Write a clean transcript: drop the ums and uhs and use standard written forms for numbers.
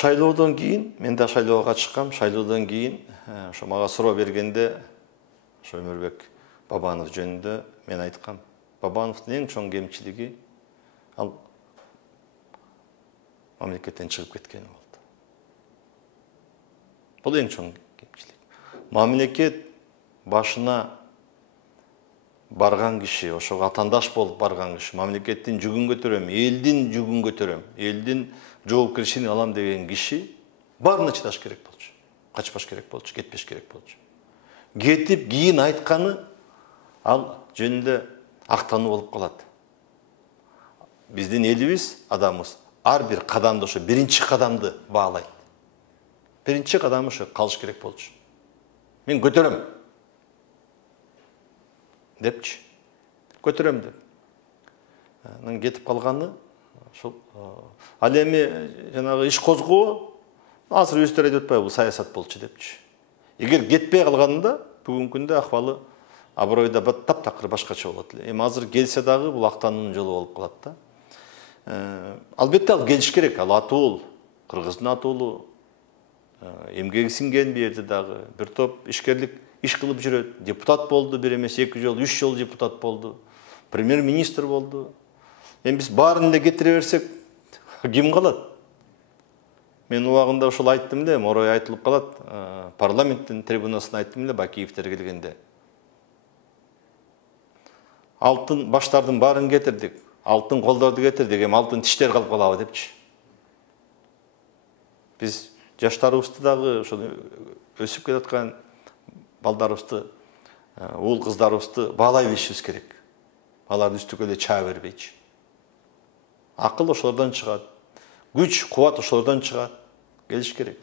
Шайлоодон кийин, мен да шайлоого чыккам, шайлоодон кийин ошо мага суроо бергенде ошо Өмүрбек Бабанов жөнүндө мен айткам. Бабановдун эң чоң кемчилиги ал мамлекеттен чыгып кеткени болду. Бул эң чоң кемчилик. Мамлекет башына барган киши, ошо атандаш болуп барган киши, мамлекеттин жүгүн көтөрөм, элдин жүгүн көтөрөм, элдин жоопкерчилигин алам деген киши баарына чыдаш керек болчу. Качпаш керек болчу, кетпеш керек болчу. Кетип кийин айтканы ал жөнүндө актануу болуп калат. Биздин элибиз, адамыбыз ар бир кадамды ошо биринчи кадамды баалайт. Биринчи кадам ошо калыш керек болчу. Мен көтөрөм депчи. Көтөрөм деп. Анан кетип калганы ошол ал эми жанагы иш козгоо азыр өздөрү айтып атпайбы, бул саясат болчу депчи. Эгер кетпей калганда бүгүнкү күндө акыбалы абройда таптакыр башкача болот эле. Эми азыр келсе дагы бул актануунун жолу болуп калат да. Албетте ал келиш керек, ал атуу, кыргыздын атуулу, эмгеги сиңген бу жерде дагы бир топ ишкерлик иш кылып жүрөт. Депутат болду, бир эмес 2 жол, 3 жол депутат болду. Премьер-министр болду. Эми биз баарын эле кетире берсек, ким калат? Мен убагында ошол айттым эле, орой айтылып калат, парламенттин трибунасына айттым эле Бакиевдер келгенде. Алтын баштардын баарын кетирдик, алтын колдорду кетирдик, эми алтын тиштер калып калабы депчи. Биз жаштарыбызды дагы ошол өсүп келаткан балдарыбызды, уул кыздарыбызды баалай билишибиз керек. Аларды үстүгө эле чаа бербейчи. Акыл ошолордон чыгат. Күч, кубат ошолордон чыгат. Келиш керек.